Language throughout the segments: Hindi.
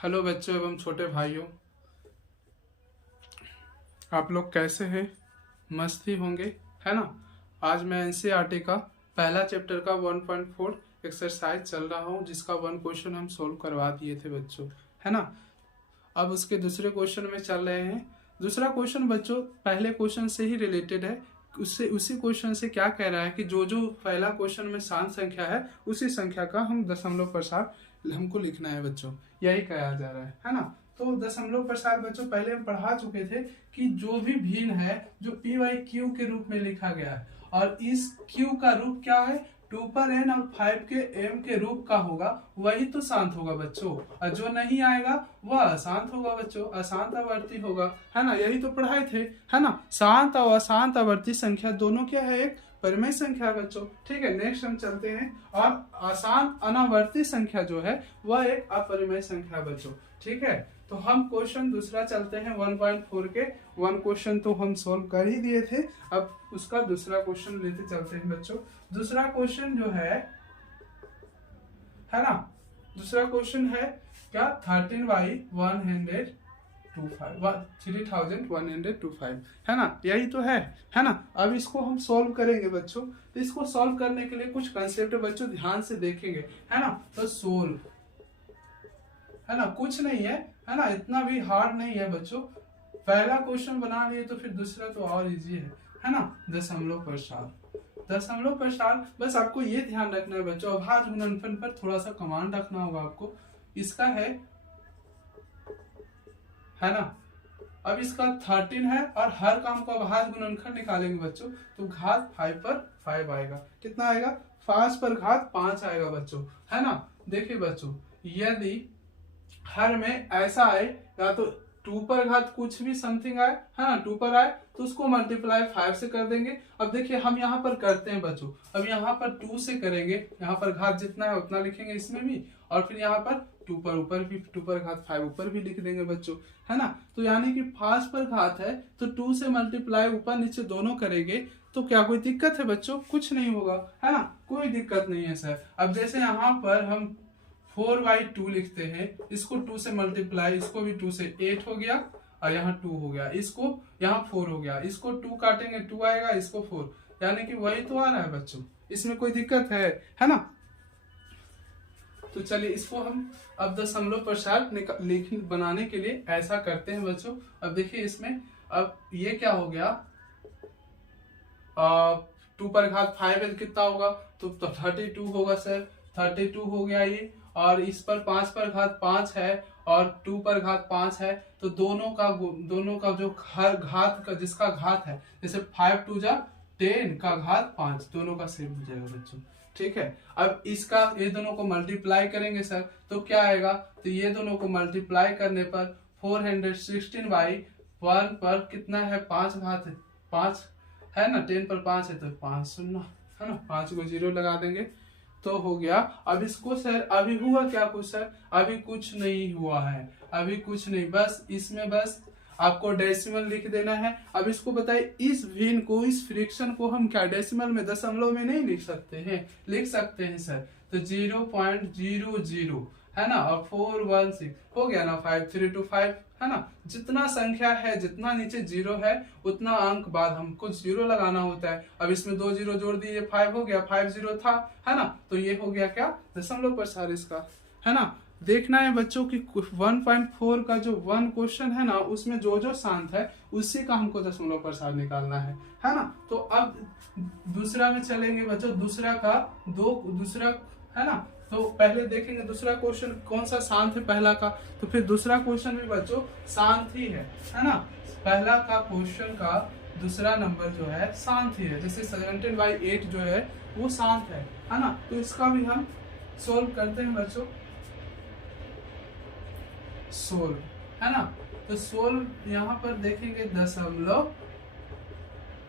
हेलो बच्चों एवं छोटे भाइयों, आप लोग कैसे हैं? मस्त ही होंगे, है ना। आज मैं एनसीईआरटी का पहला चैप्टर का 1.4 एक्सरसाइज चल रहा हूँ, जिसका वन क्वेश्चन हम सोल्व करवा दिए थे बच्चों, है ना। अब उसके दूसरे क्वेश्चन में चल रहे हैं। दूसरा क्वेश्चन बच्चों पहले क्वेश्चन से ही रिलेटेड है। उससे उसी क्वेश्चन से क्या कह रहा है कि जो जो पहला क्वेश्चन में शांत संख्या है उसी संख्या का हम दशमलव प्रसार हमको लिखना है बच्चों, यही कहा जा रहा है ना। तो दशमलव प्रसार बच्चों पहले हम पढ़ा चुके थे कि जो भी भिन्न है जो पी वाई क्यू के रूप में लिखा गया है, और इस क्यू का रूप क्या है, 2 पर n और 5 के m के रूप का होगा, वही तो शांत होगा बच्चों। और जो नहीं आएगा वह अशांत होगा बच्चों, अशांत आवर्ती होगा, है ना। यही तो पढ़ाए थे, है ना। शांत और अशांत आवर्ती संख्या दोनों क्या है, एक परिमेय संख्या है बच्चों। ठीक है, नेक्स्ट हम चलते हैं। और अशांत अनावर्ती संख्या जो है वह एक अपरिमेय संख्या है बच्चों। ठीक है, तो हम क्वेश्चन दूसरा चलते हैं 1.4 के। वन क्वेश्चन तो हम सोल्व कर ही दिए थे, अब उसका दूसरा क्वेश्चन लेते चलते हैं बच्चों। दूसरा क्वेश्चन जो है ना, दूसरा क्वेश्चन है क्या, 13/125 है ना, यही तो है ना। अब इसको हम सॉल्व करेंगे बच्चों। तो इसको सॉल्व करने के लिए कुछ कंसेप्ट बच्चों ध्यान से देखेंगे, है ना। तो सोल्व, है ना, कुछ नहीं है ना, इतना भी हार्ड नहीं है बच्चों। पहला क्वेश्चन बना लिए तो फिर दूसरा तो और इजी है ना। दशमलव प्रसार, दशमलव प्रसार, बस आपको ये ध्यान रखना है बच्चों, अभाज्य गुणनफल पर थोड़ा सा कमांड रखना होगा आपको। इसका है ना। अब इसका 13 है और हर काम को अभाज्य गुणनखंड निकालेंगे बच्चों, तो घात 5 पर 5 आएगा। कितना आएगा, 5 पर घात 5 आएगा बच्चों, है ना। देखिए बच्चों, यदि हर में ऐसा आए, या तो 2 पर घात कुछ भी समथिंग आए, है ना, 2 पर आए तो उसको मल्टीप्लाई 5 से कर देंगे। अब देखिए हम यहाँ पर करते हैं बच्चों, अब यहाँ पर 2 से करेंगे, यहाँ पर घात जितना है उतना लिखेंगे इसमें भी, और फिर यहाँ पर 2 पर ऊपर भी, 2 पर घात 5 ऊपर भी लिख देंगे बच्चों, है ना। तो यानी कि 5 पर घात है तो 2 से मल्टीप्लाई ऊपर नीचे दोनों करेंगे, तो क्या कोई दिक्कत है बच्चों? कुछ नहीं होगा, है ना, कोई दिक्कत नहीं है सर। अब जैसे यहाँ पर हम 4/2 लिखते हैं, इसको 2 से मल्टीप्लाई, इसको भी 2 से 8 हो गया, और यहाँ 2 हो गया, इसको यहाँ 4 हो गया, इसको 2 काटेंगे 2 आएगा, इसको 4, यानी कि वही तो आ रहा है बच्चों, इसमें कोई दिक्कत है ना। तो चलिए इसको हम अब दशमलव प्रसार बनाने के लिए ऐसा करते हैं बच्चों। अब देखिए इसमें अब ये क्या हो गया, 2 पर घात 5 कितना होगा, तो 32 होगा सर, 32 हो गया ये। और इस पर 5 पर घात 5 है और 2 पर घात 5 है, तो दोनों का जो हर घात का जिसका घात है, जैसे 5 2 जा 10 का घात 5, दोनों का सेम हो जाएगा बच्चों। ठीक है, अब इसका ये दोनों को मल्टीप्लाई करेंगे सर, तो क्या आएगा, तो ये दोनों को मल्टीप्लाई करने पर 416/1 पर कितना है, 5 घात है, 5 है ना, 10 पर 5 है तो 5 शून्य, है ना, 5 को 0 लगा देंगे तो हो गया। अब इसको सर अभी हुआ क्या कुछ सर, अभी कुछ नहीं हुआ है, अभी कुछ नहीं, बस इसमें बस आपको डेसिमल लिख देना है। अब इसको बताइए, इस भिन्न को, इस फ्रिक्शन को हम क्या डेसिमल में, दशमलव में नहीं लिख सकते हैं? लिख सकते हैं सर, तो 0.00 है ना, और 416 हो गया ना, 532 है ना। जितना संख्या है, जितना नीचे 0 है उतना अंक बाद हमको 0 लगाना होता है। अब इसमें 2 0 जोड़ दिए, 5 हो गया, 5 0 था, है ना, तो ये हो गया क्या, दशमलव प्रसार इसका, है ना। देखना है बच्चों कि 1.4 का जो वन क्वेश्चन है ना, उसमें जो जो शांत है उसी का हमको दशमलव प्रसार निकालना है ना। तो अब दूसरा में चलेंगे बच्चों, दूसरा है ना। तो पहले देखेंगे दूसरा क्वेश्चन कौन सा शांत है पहला का, तो फिर दूसरा क्वेश्चन भी बच्चों शांत ही है ना। पहला का क्वेश्चन का दूसरा नंबर जो है शांत ही है, जैसे 17/8 जो है वो शांत है ना। तो इसका भी हम सोल्व करते हैं बच्चों, सोल्व, है ना। तो सोल्व यहाँ पर देखेंगे दशमलव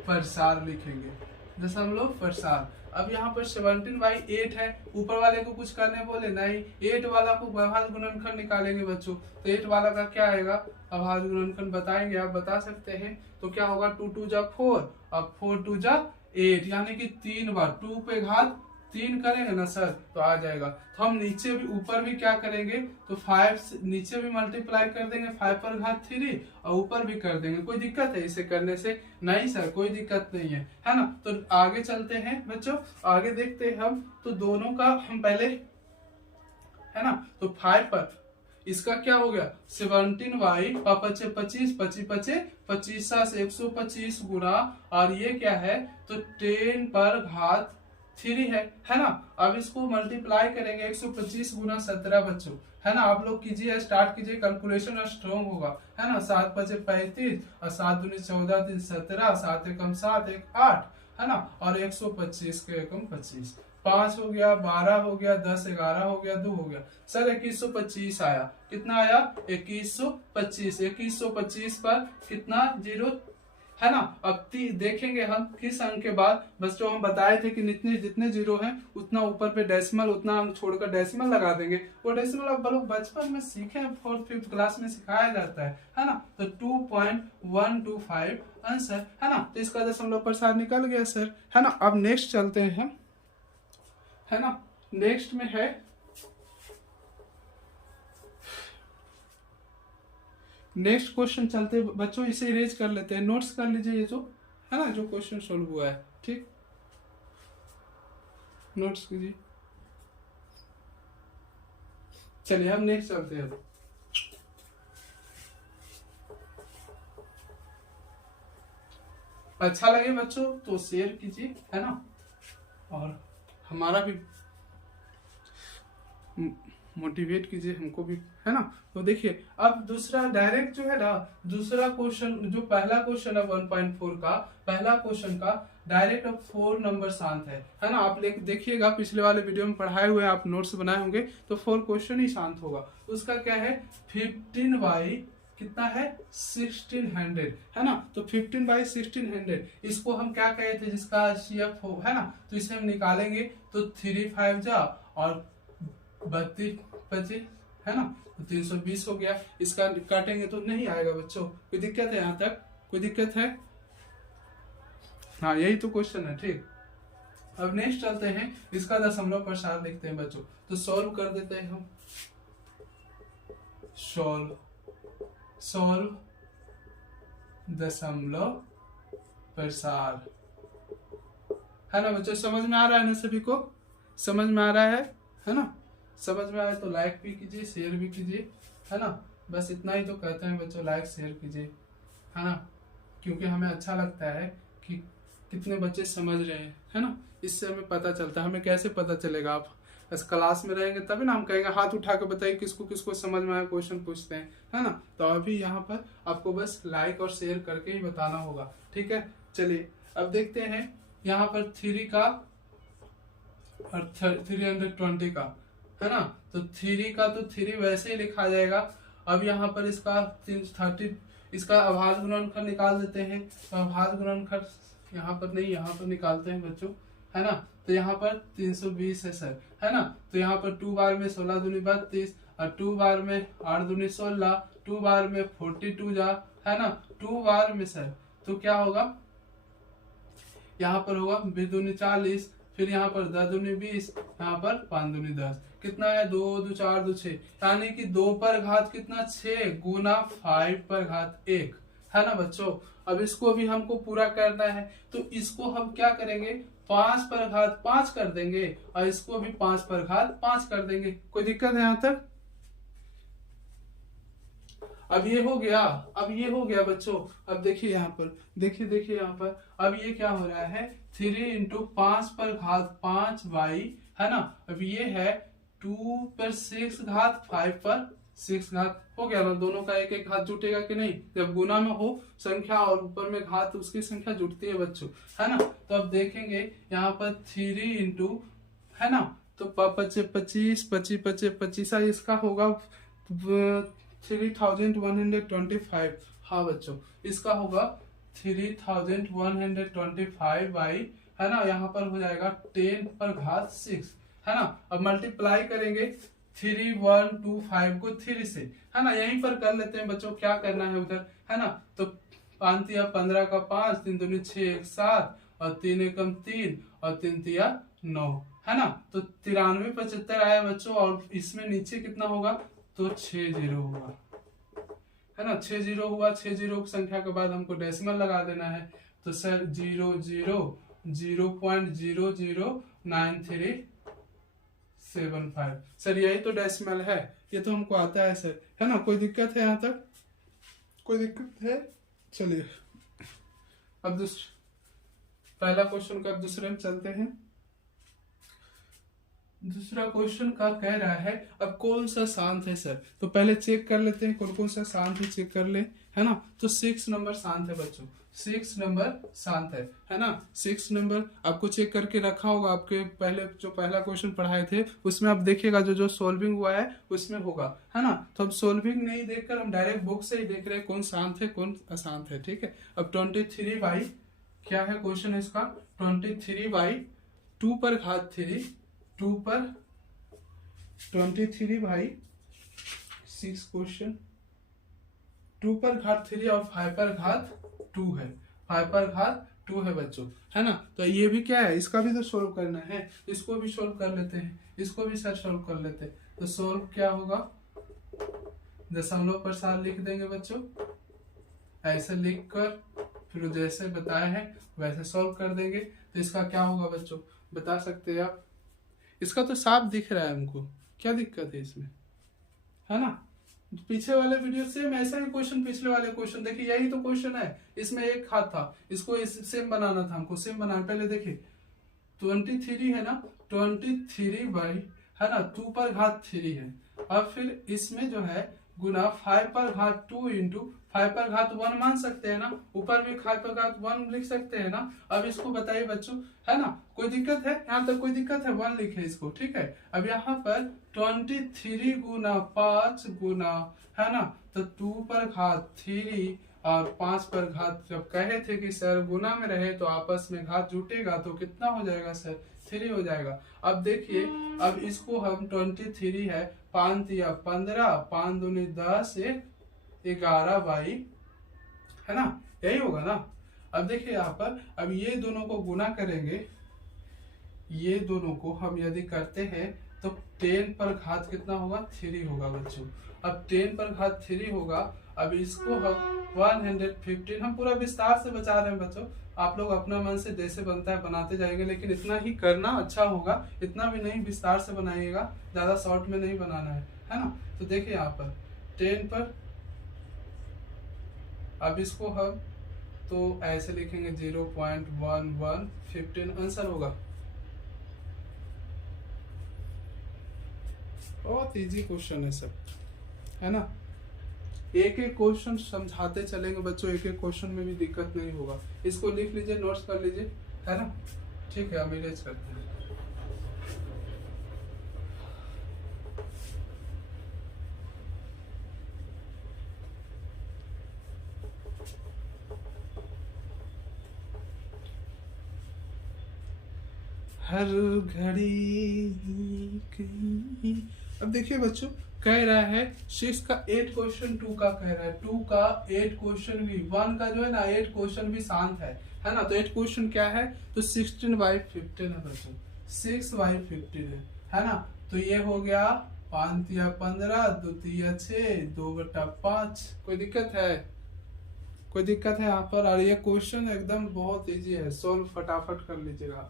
प्रसार लिखेंगे, दशमलव प्रसार। अब यहाँ पर 17/8 है, ऊपर वाले को कुछ करने बोले नहीं, 8 वाला को अभाज्य गुणनखंड निकालेंगे बच्चों, तो 8 वाला का क्या आएगा, अभाज्य गुणनखंड बताएंगे, आप बता सकते हैं। तो क्या होगा, 2 2 जा 4, अब 4 2 जा 8, यानी कि 3 बार 2 पे घात 3 करेंगे ना सर तो आ जाएगा। तो हम नीचे भी ऊपर भी क्या करेंगे, तो 5 नीचे भी मल्टीप्लाई कर देंगे 5 पर घात 3 और ऊपर भी कर देंगे। कोई दिक्कत है इसे करने से? नहीं सर कोई दिक्कत नहीं है ना। तो आगे चलते हैं बच्चों, आगे देखते हैं हम। तो दोनों का हम पहले, है ना, तो 5 पर इसका क्या हो गया 17y, 25 25 से 125 गुना, और ये क्या है तो 10 पर घात 3 है ना। अब इसको मल्टीप्लाई करेंगे 125 गुना 17 बच्चों, है ना। आप लोग कीजिए, स्टार्ट कीजिए, कैलकुलेशन स्ट्रॉन्ग होगा, है ना। 7 5 35 और 7 दूनी 14 3 17, 7 एकम 7 1 8, है ना, और 125 के एकम 25, 5 हो गया, 12 हो गया, 10 11 हो गया, 2 हो गया सर 2125 आया। कितना आया 2125। 2125 पर कितना जीरो, है ना। अब देखेंगे हम किस अंक के बाद, बस जो हम बताए थे कि जितने जीरो हैं उतना ऊपर पे डेसिमल, उतना अंक छोड़कर डेसिमल लगा देंगे। वो डेसिमल अब लोग बचपन में सीखे हैं, 4th 5th क्लास में सिखाया जाता है ना। तो 2.125 आंसर, है ना। तो इसका दशमलव प्रसार निकल गया सर, है ना। अब नेक्स्ट चलते हैं हम, है ना। नेक्स्ट में है नेक्स्ट क्वेश्चन चलते बच्चों, इसे इरेज कर लेते हैं, नोट्स कर लीजिए ये जो, है ना, जो क्वेश्चन सोल्व हुआ है, ठीक, नोट्स कीजिए। चलिए हम नेक्स्ट चलते हैं। अच्छा लगे बच्चों तो शेयर कीजिए, है ना, और हमारा भी मोटिवेट कीजिए, हमको भी, है ना। तो देखिए अब दूसरा डायरेक्ट जो है ना, दूसरा क्वेश्चन, जो पहला क्वेश्चन है 1.4 का, पहला क्वेश्चन का डायरेक्ट अब 4 नंबर शांत है ना। आप देखिएगा पिछले वाले वीडियो में पढ़ाए हुए आप नोट्स बनाए होंगे, तो 4 क्वेश्चन ही शांत होगा। उसका क्या है 15 कितना है 1600, है ना। तो 15/1600 इसको हम क्या कहे थे, जिसका CF हो, है ना। तो इसे हम निकालेंगे तो 3 5 जा और 32 25, है ना, तो 320 हो गया। इसका काटेंगे तो नहीं आएगा बच्चों, कोई दिक्कत है यहाँ तक, कोई दिक्कत है? हाँ यही तो क्वेश्चन है, ठीक। अब नेक्स्ट चलते हैं, इसका दशमलव प्रसार लिखते हैं बच्चों। तो सॉल्व कर देते हैं हम, सॉल्व दशमलव प्रसार, है ना बच्चों। समझ में आ रहा है ना सभी को? समझ में आ रहा है ना। समझ में आए तो लाइक भी कीजिए, शेयर भी कीजिए, है ना। बस इतना ही तो कहते हैं बच्चों, लाइक शेयर कीजिए, है ना, क्योंकि हमें अच्छा लगता है कि कितने बच्चे समझ रहे हैं, है ना। इससे हमें पता चलता है। हमें कैसे पता चलेगा? आप बस क्लास में रहेंगे तभी ना हम कहेंगे, हाथ उठा के बताइए किसको किसको समझ में आया, क्वेश्चन पूछते हैं, है ना। तो अभी यहाँ पर आपको बस लाइक और शेयर करके ही बताना होगा, ठीक है। चलिए अब देखते हैं यहाँ पर 3 का और 320 का, है ना। तो 3 का तो 3 वैसे ही लिखा जाएगा। अब यहाँ पर इसका 30, इसका अभाज्य गुणनखंड निकाल देते हैं। तो अभाज्य गुणनखंड यहाँ पर नहीं, यहाँ पर निकालते हैं बच्चों, है ना। तो यहाँ पर 320 है सर, है ना। तो यहाँ पर 2 बार में 16 दूनी 32 और 2 बार में 8 दूनी 16, 2 बार में 42 जा, है ना, 2 बार में सर तो क्या होगा, यहाँ पर होगा 20 दूनी 40, फिर यहाँ पर 10 दूनी 20, यहाँ पर 5 दूनी 10, कितना है 2 2 4 2 6, यानी कि 2 पर घात कितना 6 गुना 5 पर घात 1, है ना बच्चों। अब इसको भी हमको पूरा करना है, तो इसको हम क्या करेंगे 5 पर घात 5 कर देंगे और इसको भी 5 पर घात 5 कर देंगे। कोई दिक्कत है यहाँ तक? अब ये हो गया बच्चों। अब देखिए यहाँ पर, देखिए यहाँ पर, अब ये क्या हो रहा है 3 × 5 पर घात 5 y, है ना। अब ये है 2 पर 6 घात 5 पर 6 घात, हो गया ना। दोनों का एक एक घात जुटेगा कि नहीं? जब गुना में हो संख्या और ऊपर में घात, उसकी संख्या जुटती है बच्चों, है ना। तो अब देखेंगे यहाँ पर 3 × है ना, तो 25 25 25 25 इसका होगा 3125। हाँ बच्चों इसका होगा 3125 बाई, है ना, यहाँ पर हो जाएगा 10 पर घात 6, है ना। अब मल्टीप्लाई करेंगे 3125 को 3 से, है ना। यहीं पर कर लेते हैं बच्चों, क्या करना है उधर, है ना। तो 5 तिया 15 का 5, 3 दूनी 6 1 7 और 3 एकम 3 और 3 तिया 9, है ना। तो 9375 आया बच्चों, और इसमें नीचे कितना होगा, तो 6 जीरो होगा, है ना। 6 जीरो हुआ, 6 जीरो संख्या के बाद हमको डेसिमल लगा देना है। तो सर 0.009375 सर, यही तो डेसिमल है, ये तो हमको आता है सर, है ना। कोई दिक्कत है यहाँ तक, कोई दिक्कत है? चलिए अब पहला क्वेश्चन का अब दूसरे में चलते हैं। दूसरा क्वेश्चन का कह रहा है अब कौन सा शांत है सर, तो पहले चेक कर लेते हैं कौन कौन सा शांत है, चेक कर ले, है ना। तो 6 नंबर शांत है बच्चों, 6 नंबर शांत है ना। 6 नंबर आपको चेक करके रखा होगा, आपके पहले जो पहला क्वेश्चन पढ़ाए थे उसमें आप देखिएगा, जो जो सोल्विंग हुआ है उसमें होगा, है ना। तो अब सोल्विंग नहीं देखकर हम डायरेक्ट बुक से ही देख रहे हैं कौन शांत है कौन अशांत है, ठीक है। अब 23 बाई क्या है क्वेश्चन है इसका, 23 बाई 2 पर घात 3, 2 पर 23 बाई 6 क्वेश्चन, 2 पर घात 3 और 5 पर घात 2 है, 5 पर घात 2 है बच्चों, है ना। तो ये भी क्या है, इसका भी तो सोल्व करना है, इसको भी सोल्व कर लेते हैं, इसको भी सर सोल्व कर लेते हैं। तो सोल्व क्या होगा, दशमलव प्रसार लिख देंगे बच्चों, ऐसे लिख कर फिर जैसे बताए हैं वैसे सोल्व कर देंगे। तो इसका क्या होगा बच्चों, बता सकते हैं आप? इसका तो साफ दिख रहा है हमको, क्या दिक्कत है इसमें, है ना। पीछे वाले वीडियो सेम ऐसा ही क्वेश्चन, पिछले वाले क्वेश्चन देखिए, यही तो क्वेश्चन है, इसमें एक हाथ था, इसको सेम बनाना था हमको, सेम बनाना। पहले देखिए 23 है ना, 23 बाई, है ना, 2 पर घात 3 है, अब फिर इसमें जो है गुना 5 पर घात 2 इंटू 5 पर घात 1 मान सकते हैं ना, ऊपर भी 5 पर घात 1 लिख सकते हैं ना। अब इसको बताइए बच्चों, है ना, कोई दिक्कत है यहाँ तक, कोई दिक्कत है? 1 लिखे इसको, ठीक है। अब यहाँ पर 23 गुना 5 गुना, है ना, तो 2 पर घात 3 और 5 पर घात, जब कहे थे कि सर गुना में रहे तो आपस में घात जुटेगा तो कितना हो जाएगा सर, 3 हो जाएगा। अब देखिए, अब इसको हम 23 है, 5 या 15, 5 दूनी 10, 11 बाई, है ना, यही होगा ना। अब देखिए यहाँ पर, अब ये दोनों को गुना करेंगे, ये दोनों को हम यदि करते हैं तो 10 पर घात कितना होगा, 3 होगा बच्चों। अब 10 पर घात 3 होगा, अब इसको हम 115, हम पूरा विस्तार से बचा रहे हैं बच्चों, आप लोग अपना मन से जैसे बनता है बनाते जाएंगे, लेकिन इतना ही करना अच्छा होगा, इतना भी नहीं विस्तार से बनाइएगा, ज्यादा शॉर्ट में नहीं बनाना है ना। तो देखिए यहाँ पर 10 पर, अब इसको हम तो ऐसे लिखेंगे 0.1115 आंसर होगा। बहुत इजी क्वेश्चन है सब, है ना। एक एक क्वेश्चन समझाते चलेंगे बच्चों, एक एक क्वेश्चन में भी दिक्कत नहीं होगा। इसको लिख लीजिए, नोट्स कर लीजिए, है ना, ठीक है। अब इरेज करते हैं। हर घड़ी कहीं, अब देखिए बच्चों, कह रहा है 6 का 8 क्वेश्चन, 2 का कह रहा है 2 का 8 क्वेश्चन भी, 1 का जो है ना 8 क्वेश्चन भी शांत है ना। तो 8 क्वेश्चन क्या है, तो 16/15 है बच्चों, 6/15 है ना। तो ये हो गया 5 या 15, 2 या 6, 2/5। कोई दिक्कत है, कोई दिक्कत है यहाँ पर? और ये क्वेश्चन एकदम बहुत इजी है, सोल्व फटाफट कर लीजिएगा,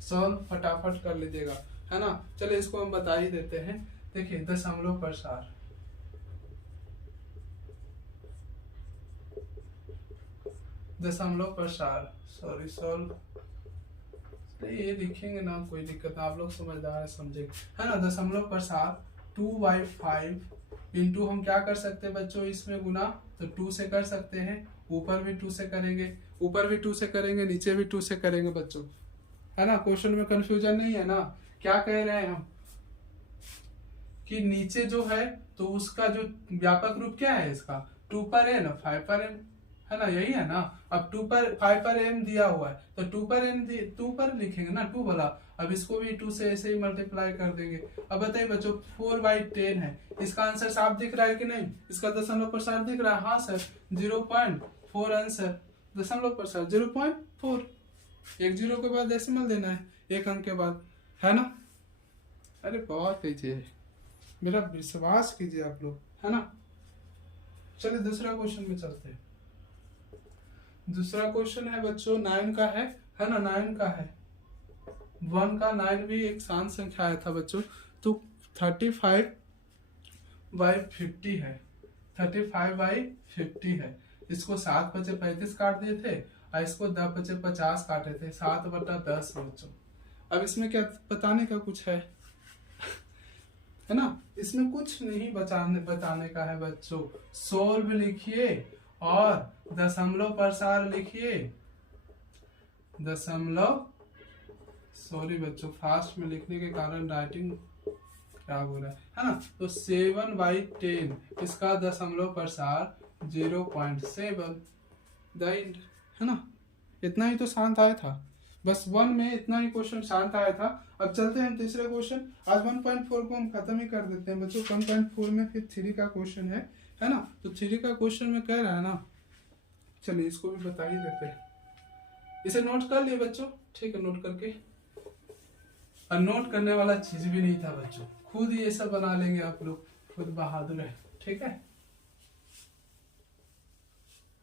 सॉल्व फटाफट कर लीजिएगा, है ना। चलिए इसको हम बता ही देते हैं। देखिए दशमलव प्रसार, दशमलव प्रसार, सॉरी सॉल्व, ये लिखेंगे ना, कोई दिक्कत ना, आप लोग समझदार है, समझेंगे, है ना। दशमलव प्रसार 2/5 इंटू, हम क्या कर सकते हैं बच्चों, इसमें गुना तो 2 से कर सकते हैं, ऊपर भी 2 से करेंगे, ऊपर भी 2 से करेंगे, नीचे भी 2 से करेंगे बच्चों, है ना। क्वेश्चन में कंफ्यूजन नहीं है ना। क्या कह रहे हैं हम कि नीचे जो है तो उसका जो व्यापक रूप क्या है इसका, 2 पर n 5 पर m, है ना, यही है ना। अब 2 पर 5 पर m दिया हुआ है तो 2 पर m 2 पर लिखेंगे ना, 2 वाला। अब इसको भी 2 से ऐसे ही मल्टीप्लाई कर देंगे। अब बताइए बच्चों 4/10 है, इसका आंसर साफ दिख रहा है कि नहीं, इसका दशमलव प्रसार दिख रहा है? हाँ सर, 0.4 आंसर, दशमलव प्रसार 0.4, एक जीरो के बाद डेसिमल देना है, एक अंक के बाद, है ना। अरे बहुत इजी है, मेरा विश्वास कीजिए आप लोग, है ना। चलिए दूसरा क्वेश्चन में चलते हैं। दूसरा क्वेश्चन है बच्चों 9 का है ना, 9 का है। 1 का 9 भी एक शांत संख्या आया था बच्चों। तो 35/50 है, 35/50 है। इसको 7×5 = 35 काट दिए थे, और इसको 10×50 काटे थे, 7/10 बच्चों। अब इसमें क्या बताने का कुछ है ना। इसमें कुछ नहीं बताने का है बच्चों। सोल्व लिखिए और दशमलव प्रसार लिखिए। सॉरी बच्चों, फास्ट में लिखने के कारण राइटिंग खराब हो रहा है ना। तो 7/10 इसका दशमलव प्रसार 0.7 है ना। इतना ही तो शांत आया था, बस 1 में इतना ही क्वेश्चन शांत आया था। अब चलते हैं तीसरे क्वेश्चन। आज 1.4 को हम खत्म ही कर देते हैं बच्चों। 1.4 में फिर 3 का क्वेश्चन है ना। तो 3 का क्वेश्चन में कह रहा है ना, चलिए इसको भी बता ही देते हैं। इसे नोट कर लिए बच्चों, ठीक है, नोट करके। और नोट करने वाला चीज भी नहीं था बच्चों, खुद ये सब बना लेंगे आप लोग, खुद बहादुर है, ठीक है।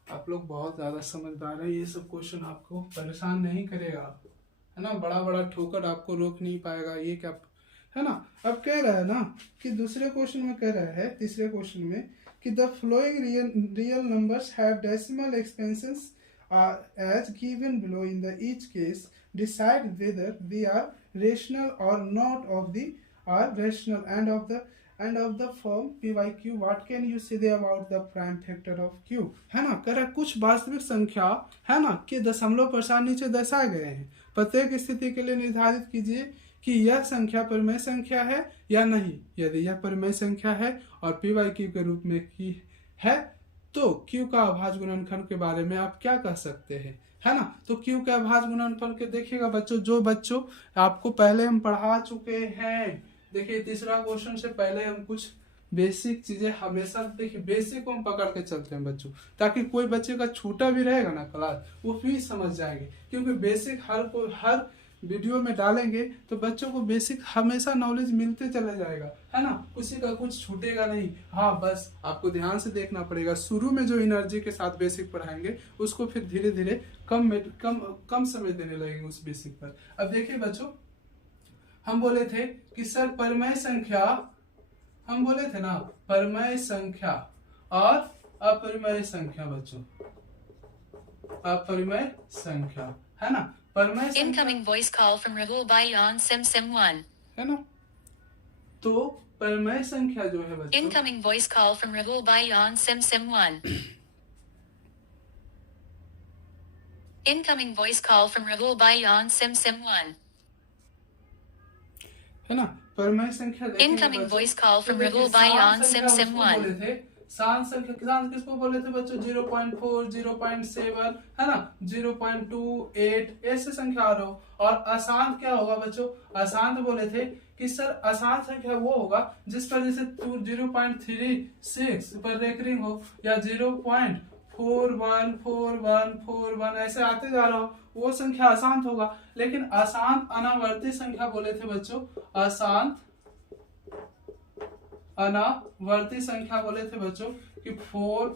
आप लोग बहुत ज्यादा समझदार है, ये सब क्वेश्चन आपको परेशान नहीं करेगा, है ना। बड़ा बड़ा ठोकर आपको रोक नहीं पाएगा, ये क्या है ना। अब कह रहा है ना कि दूसरे क्वेश्चन में कह रहा है, तीसरे क्वेश्चन में कि the flowing real numbers have decimal expansions as given below. In the each case decide whether we are rational or not of the are rational and of the form p by q. What can you say about the prime factor of q, है ना। कर कुछ वास्तविक संख्या है ना के दशमलव प्रसार नीचे दर्शाए गए हैं। प्रत्येक स्थिति के लिए निर्धारित कीजिए कि यह संख्या परिमेय संख्या है या नहीं। यदि यह परिमेय संख्या है और p by q के रूप में की है तो Q का अभाज्य गुणनफल के बारे में आप क्या कह सकते हैं, है ना। तो Q के अभाज्य गुणनफल के देखिएगा बच्चों, जो बच्चों आपको पहले हम पढ़ा चुके हैं। देखिए तीसरा क्वेश्चन से पहले हम कुछ बेसिक चीजें हमेशा, देखिए बेसिक को हम पकड़ के चलते हैं बच्चों, ताकि कोई बच्चे का छूटा भी रहेगा ना क्लास, वो भी समझ जाएंगे। क्योंकि बेसिक हर वीडियो में डालेंगे तो बच्चों को बेसिक हमेशा नॉलेज मिलते चला जाएगा, है ना। किसी का कुछ छूटेगा नहीं। हाँ बस आपको ध्यान से देखना पड़ेगा। शुरू में जो एनर्जी के साथ बेसिक पढ़ाएंगे उसको फिर धीरे धीरे कम समय देने लगेंगे उस बेसिक पर। अब देखिए बच्चों, हम बोले थे कि सर परिमेय संख्या, हम बोले थे ना परिमेय संख्या और अपरिमेय संख्या बच्चों, अपरिमेय संख्या, है ना। Incoming voice call from Rahul Bayan Sim 1. है ना। तो परिमेय संख्या जो है बच्चों, Incoming voice call from Rahul Bayan Sim 1. Incoming voice call from Rahul Bayan Sim 1. है ना। परिमेय संख्या Incoming voice call from Rahul Bayan Sim 1. शांत संख्या किसको बोले थे बच्चों, 0.4, 0.7, है ना, 0.28 ऐसे संख्या आ रहा हो। और अशांत क्या होगा बच्चों, अशांत बोले थे कि सर अशांत संख्या वो होगा जिस पर जैसे 0.36 पर रेकरिंग हो, या 0.414141 ऐसे आते जा रहा हो, वो संख्या अशांत होगा। लेकिन अशांत अनावर्ती संख्या बोले थे बच्चों, अशांत अनावर्ती संख्या बोले थे बच्चों कि 4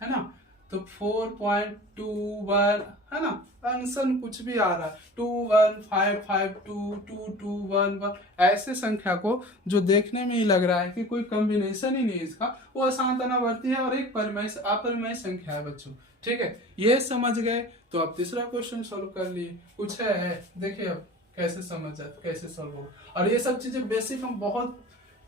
है ना, तो 4.21 है ना, फंक्शन कुछ भी आ रहा है 2155222211 ऐसे संख्या को जो देखने में ही लग रहा है कि कोई कॉम्बिनेशन ही नहीं है इसका, वो अशांत अनावर्ती है और एक अपरिमेय संख्या है बच्चों। ठीक है, ये समझ गए तो अब तीसरा क्वेश्चन सोल्व कर लिए। कुछ है देखिए अब कैसे समझ जाए, कैसे सोल्व हो। और ये सब चीजें बेसिक हम बहुत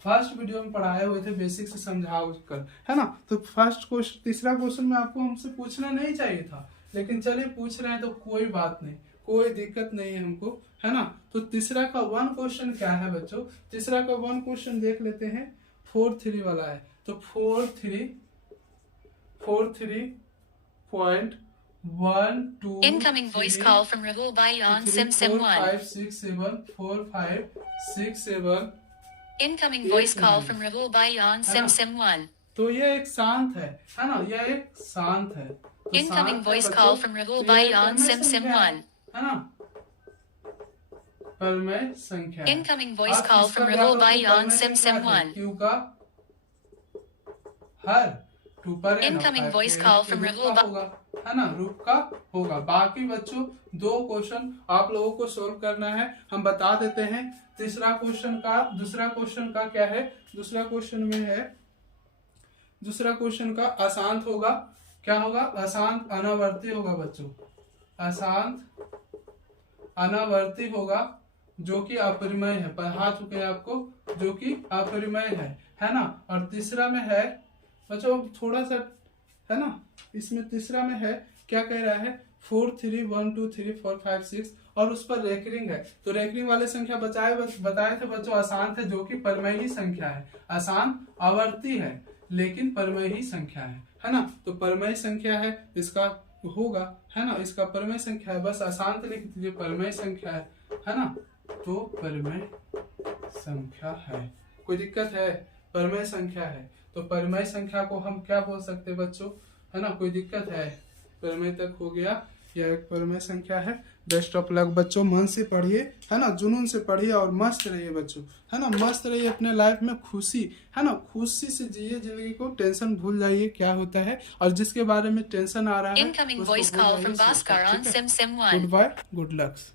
फर्स्ट वीडियो में पढ़ाए हुए थे, बेसिक से समझा कर, है ना। तो फर्स्ट क्वेश्चन, तीसरा क्वेश्चन में आपको हमसे पूछना नहीं चाहिए था, लेकिन चलिए पूछ रहे हैं तो कोई बात नहीं, कोई दिक्कत नहीं है हमको, है ना। तो तीसरा का 1 क्वेश्चन क्या है बच्चों, तीसरा का 1 क्वेश्चन देख लेते हैं। 4-3 वाला है, तो 4-3.12 Incoming voice call from Rahul Bayan Sim 1. 4-5-6-7 Incoming voice call from Rahul Bayan Sim 1. तो ये एक शांत है ना, यह एक शांत है। तो Incoming voice call from Rahul Bayan Sim 1. है ना, परमेय संख्या है। Incoming voice अब call इसका from क्या Rahul करो, by परमेय Yon Sim संख्या Sim है, 1. Q का हर 2 पर n Incoming और voice 5 call के from रूप Rahul का by होगा, है ना, रूप का होगा। बाकी बच्चों 2 क्वेश्चन आप लोगों को सोल्व करना है, हम बता देते हैं। दूसरा क्वेश्चन का क्या है, दूसरा क्वेश्चन का अशांत होगा। क्या होगा, अशांत अनावर्ती होगा बच्चों, अशांत अनावर्ती होगा जो कि अपरिमेय है, पढ़ा चुके हैं आपको, जो कि अपरिमेय है ना। और तीसरा में है बच्चों थोड़ा सा, है ना, इसमें तीसरा में है, क्या कह रहा है, 4 3 1 2 3 4 5 6 और उस पर रेकरिंग है। तो रेकरिंग वाले संख्या बताए थे बच्चों, अशांत है जो कि परमेय ही संख्या है, अशांत आवर्ती है लेकिन परमेय ही संख्या है ना। तो परमेय संख्या है, इसका होगा, है ना, इसका परमेय संख्या है, बस अशांत लिख दीजिए, परमेय संख्या है ना। तो परमेय संख्या है, कोई दिक्कत है, परमेय संख्या है। तो परमेय संख्या को हम क्या बोल सकते हैं बच्चों, है ना, कोई दिक्कत है, परमेय तक हो गया, यह एक परमेय संख्या है। बेस्ट ऑफ लक बच्चों, मन से पढ़िए, है ना, जुनून से पढ़िए और मस्त रहिए बच्चों, है ना, मस्त रहिए, अपने लाइफ में खुशी, है ना, खुशी से जिए जिंदगी को, टेंशन भूल जाइए क्या होता है, और जिसके बारे में टेंशन आ रहा है Incoming उसको voice भूल call जाइए, from सोचो, Bhaskar on ठीक है। Sim Sim 1. Good bye, good lux.